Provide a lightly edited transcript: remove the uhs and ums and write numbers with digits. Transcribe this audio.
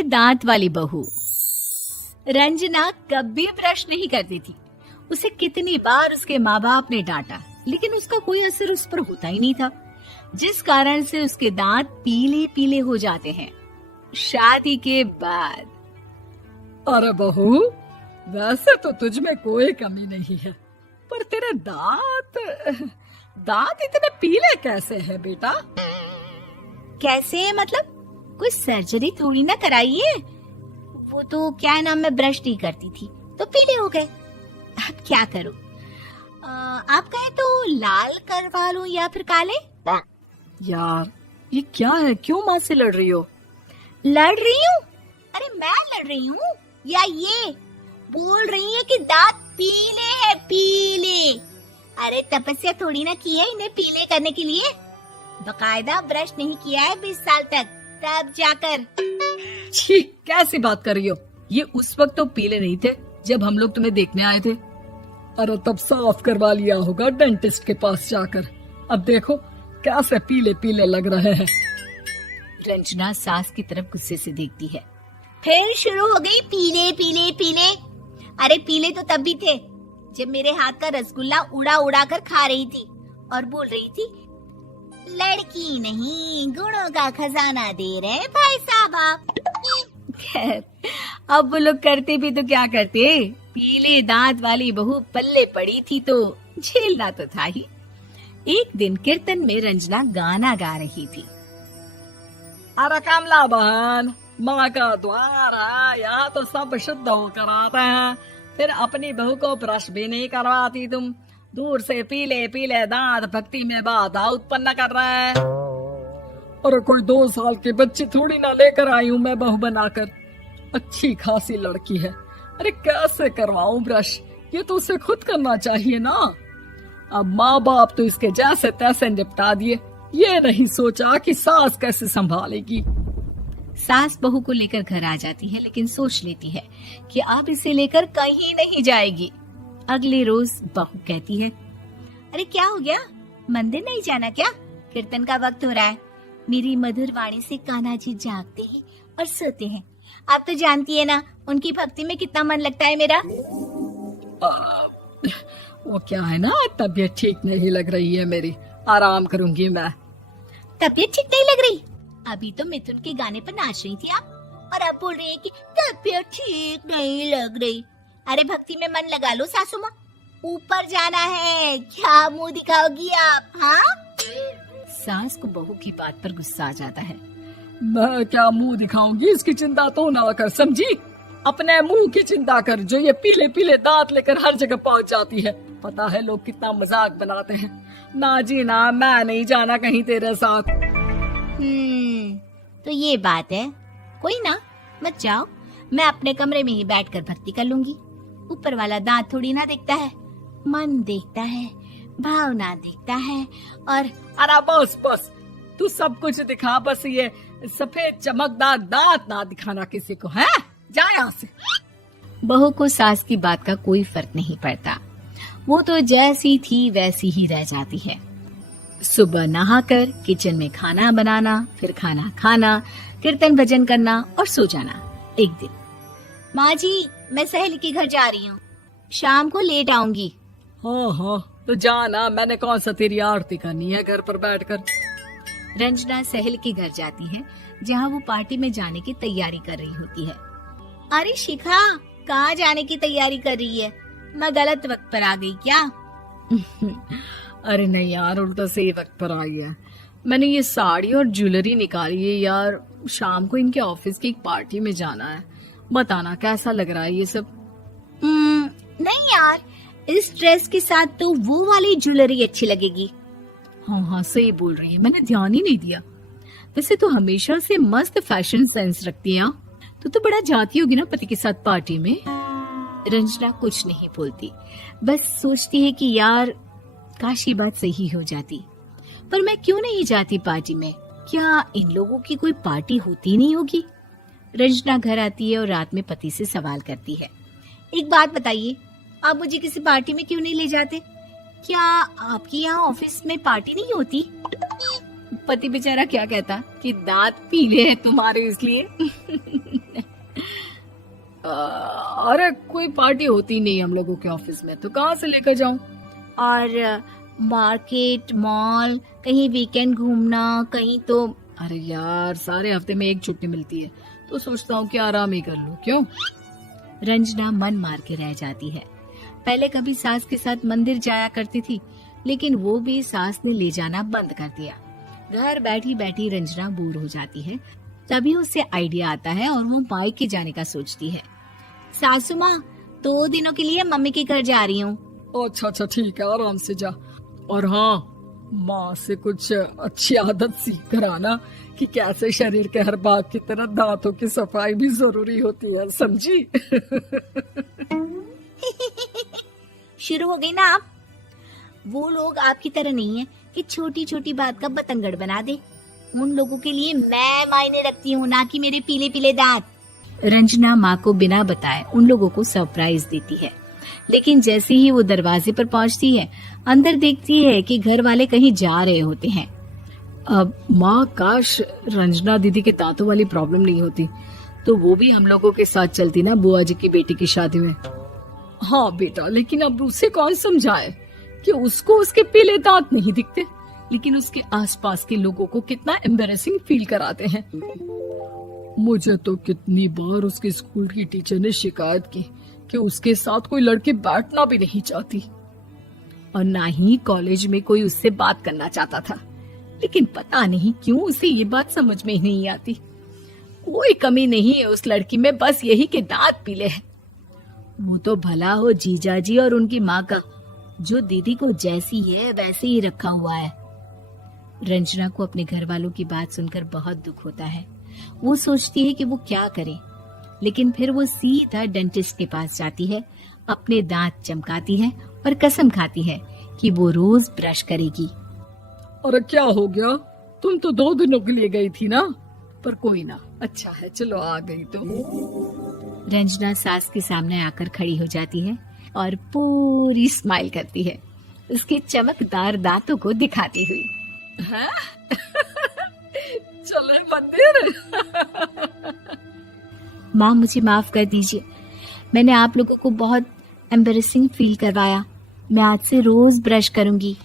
पीले दांत वाली बहू। रंजना कभी ब्रश नहीं करती थी। उसे कितनी बार उसके माँ बाप ने डांटा, लेकिन उसका कोई असर उस पर होता ही नहीं था, जिस कारण से उसके दांत पीले पीले हो जाते हैं। शादी के बाद। अरे बहू, वैसे तो तुझ में कोई कमी नहीं है, पर तेरे दांत इतने पीले कैसे हैं बेटा? कैसे मतलब? कोई सर्जरी थोड़ी ना कराई है। वो तो क्या नाम, मैं ब्रश नहीं करती थी तो पीले हो गए। अब क्या करूं? आप कहें तो लाल करवा लूं या फिर काले? यार ये क्या है, क्यों माँ से लड़ रही हो? लड़ रही हूँ? अरे मैं लड़ रही हूँ या ये बोल रही है कि दांत पीले हैं, पीले। अरे तपस्या थोड़ी ना की है इन्हें पीले करने के लिए। बकायदा ब्रश नहीं किया है 20 साल तक, तब जाकर। छी, कैसी बात कर रही हो? ये उस वक्त तो पीले नहीं थे जब हम लोग तुम्हें देखने आए थे। अरे तब साफ करवा लिया होगा डेंटिस्ट के पास जाकर। अब देखो कैसे पीले पीले लग रहे हैं। रंजना सास की तरफ गुस्से से देखती है। फिर शुरू हो गई पीले पीले पीले। अरे पीले तो तब भी थे जब मेरे हाथ का रसगुल्ला उड़ा उड़ा कर खा रही थी और बोल रही थी, लड़की नहीं गुणों का खजाना दे रहे भाई साहब आप। खैर, अब वो लोग करते भी तो क्या करते, पीले दांत वाली बहू पल्ले पड़ी थी तो झेलना तो था ही। एक दिन कीर्तन में रंजना गाना गा रही थी। अरे कमला बहन, माँ का द्वार है, यहाँ तो सब शुद्ध होकर आते हैं, फिर अपनी बहू को ब्रश भी नहीं करवाती तुम। दूर से पीले पीले दांत भक्ति में बाधा उत्पन्न कर रहे हैं। अरे कोई 2 साल के बच्चे थोड़ी ना लेकर आई हूँ मैं बहू बनाकर। अच्छी खासी लड़की है, अरे कैसे करवाऊं ब्रश? ये तो उसे खुद करना चाहिए ना। अब माँ बाप तो इसके जैसे तैसे निपटा दिए, ये नहीं सोचा कि सास कैसे संभालेगी। सास बहू को लेकर घर आ जाती है, लेकिन सोच लेती है कि अब इसे लेकर कहीं नहीं जाएगी। अगले रोज बहू कहती है, अरे क्या हो गया, मंदिर नहीं जाना क्या? कीर्तन का वक्त हो रहा है। मेरी मधुर वाणी से कान्हा जी जागते हैं और सोते हैं। आप तो जानती है ना उनकी भक्ति में कितना मन लगता है मेरा। वो क्या है ना, तबीयत ठीक नहीं लग रही है मेरी, आराम करूंगी मैं। तबीयत ठीक नहीं लग रही? अभी तो मिथुन के गाने पर नाच रही थी आप, और अब बोल रही है कि तबीयत ठीक नहीं लग रही। अरे भक्ति में मन लगा लो सासू माँ, ऊपर जाना है, क्या मुंह दिखाओगी आप? हाँ? सास को बहू की बात पर गुस्सा आ जाता है। मैं क्या मुंह दिखाऊंगी, इसकी चिंता तो ना कर, समझी? अपने मुंह की चिंता कर, जो ये पीले पीले दांत लेकर हर जगह पहुंच जाती है। पता है लोग कितना मजाक बनाते हैं। ना जी ना, मैं नहीं जाना कहीं तेरे साथ। तो ये बात है। कोई ना, मत जाओ, मैं अपने कमरे में ही बैठकर भक्ति कर लूंगी। ऊपर वाला दांत थोड़ी ना देखता है, मन देखता है, भावना देखता है। और अरे बस बस, तू सब कुछ दिखा, बस ये सफेद चमकदार दांत ना दिखाना किसी को, है? जा यहाँ से। बहू को सास की बात का कोई फर्क नहीं पड़ता, वो तो जैसी थी वैसी ही रह जाती है। सुबह नहाकर किचन में खाना बनाना, फिर खाना खाना, कीर्तन भजन करना और सो जाना। एक दिन, माँ जी मैं सहेली के घर जा रही हूँ, शाम को लेट आऊंगी। हाँ हाँ तो जाना, मैंने कौन सा तेरी आरती करनी है घर पर बैठकर। रंजना सहेली के घर जाती है, जहाँ वो पार्टी में जाने की तैयारी कर रही होती है। अरे शिखा, कहाँ जाने की तैयारी कर रही है? मैं गलत वक्त पर आ गई क्या? अरे नहीं यार, उल्टा सही वक्त पर आई है। मैंने ये साड़ी और ज्वेलरी निकाली है यार, शाम को इनके ऑफिस की एक पार्टी में जाना है। बताना कैसा लग रहा है ये सब? नहीं यार, इस ड्रेस के साथ तो वो वाली ज्वेलरी अच्छी लगेगी। हाँ हाँ सही बोल रही है, मैंने ध्यान ही नहीं दिया। वैसे तो हमेशा से मस्त फैशन सेंस रखती है। तो बड़ा जाती होगी ना पति के साथ पार्टी में। रंजना कुछ नहीं बोलती, बस सोचती है कि यार काश ये बात सही हो जाती, पर मैं क्यों नहीं जाती पार्टी में? क्या इन लोगों की कोई पार्टी होती नहीं होगी? रंजना घर आती है और रात में पति से सवाल करती है, एक बात बताइए, आप मुझे किसी पार्टी में क्यों नहीं ले जाते? क्या आपके यहाँ ऑफिस में पार्टी नहीं होती? पति बेचारा क्या कहता कि दांत पीले हैं तुम्हारे इसलिए। अरे कोई पार्टी होती नहीं हम लोगों के ऑफिस में, तो कहाँ से लेकर जाऊं? और मार्केट, मॉल, कहीं वीकेंड घूमना, कहीं तो। अरे यार, सारे हफ्ते में एक छुट्टी मिलती है, तो सोचता हूँ कि आराम ही कर लूं। क्यों? रंजना मन मार के रह जाती है। पहले कभी सास के साथ मंदिर जाया करती थी, लेकिन वो भी सास ने ले जाना बंद कर दिया। घर बैठी बैठी रंजना बोर हो जाती है। तभी उसे आइडिया आता है और वो मायके जाने का सोचती है। सासू माँ, 2 दिनों के लिए मम्मी के घर जा रही हूँ। अच्छा ठीक है, आराम से जा। और हाँ, माँ से कुछ अच्छी आदत सीख कर आना कि कैसे शरीर के हर भाग की तरह दांतों की सफाई भी जरूरी होती है, समझी? शुरू हो गई ना आप। वो लोग आपकी तरह नहीं है कि छोटी छोटी बात का बतंगड़ बना दे। उन लोगों के लिए मैं मायने रखती हूँ, ना कि मेरे पीले पीले दांत। रंजना माँ को बिना बताए उन लोगों को सरप्राइज देती है, लेकिन जैसे ही वो दरवाजे पर पहुंचती है, अंदर देखती है कि घर वाले कहीं जा रहे होते हैं। अब माँ, काश रंजना दीदी के दांतों वाली प्रॉब्लम नहीं होती, तो वो भी हम लोगों के साथ चलती ना बुआ जी की बेटी की शादी में। हाँ बेटा, लेकिन अब उसे कौन समझाए कि उसको उसके पीले दांत नहीं दिखते, लेकिन उसके आसपास के लोगों को कितना एम्बैरेसिंग फील कराते हैं। मुझे तो कितनी बार उसके स्कूल की टीचर ने शिकायत की कि उसके साथ कोई लड़की बैठना भी नहीं चाहती, और ना ही कॉलेज में कोई उससे बात करना चाहता था। लेकिन पता नहीं क्यों उसे ये बात समझ में ही नहीं आती। कोई कमी नहीं है उस लड़की में, बस यही कि दांत पीले हैं। वो तो भला हो जीजाजी और उनकी माँ का, जो दीदी को जैसी है वैसे ही रखा हुआ है। रंजना को अपने घर वालों की बात सुनकर बहुत दुख होता है। वो सोचती है कि वो क्या करे, लेकिन फिर वो सीधा डेंटिस्ट के पास जाती है, अपने दांत चमकाती है और कसम खाती है कि वो रोज ब्रश करेगी। अरे क्या हो गया? तुम तो 2 दिनों के लिए गई थी ना, पर कोई ना, अच्छा है, चलो आ गई तो। रंजना सास के सामने आकर खड़ी हो जाती है और पूरी स्माइल करती है, उसके चमकदार दांतों को दिखाती हुई। चले मंदिर। माँ, मुझे माफ कर दीजिए, मैंने आप लोगों को बहुत एम्बैरेसिंग फील करवाया। मैं आज से रोज ब्रश करूंगी।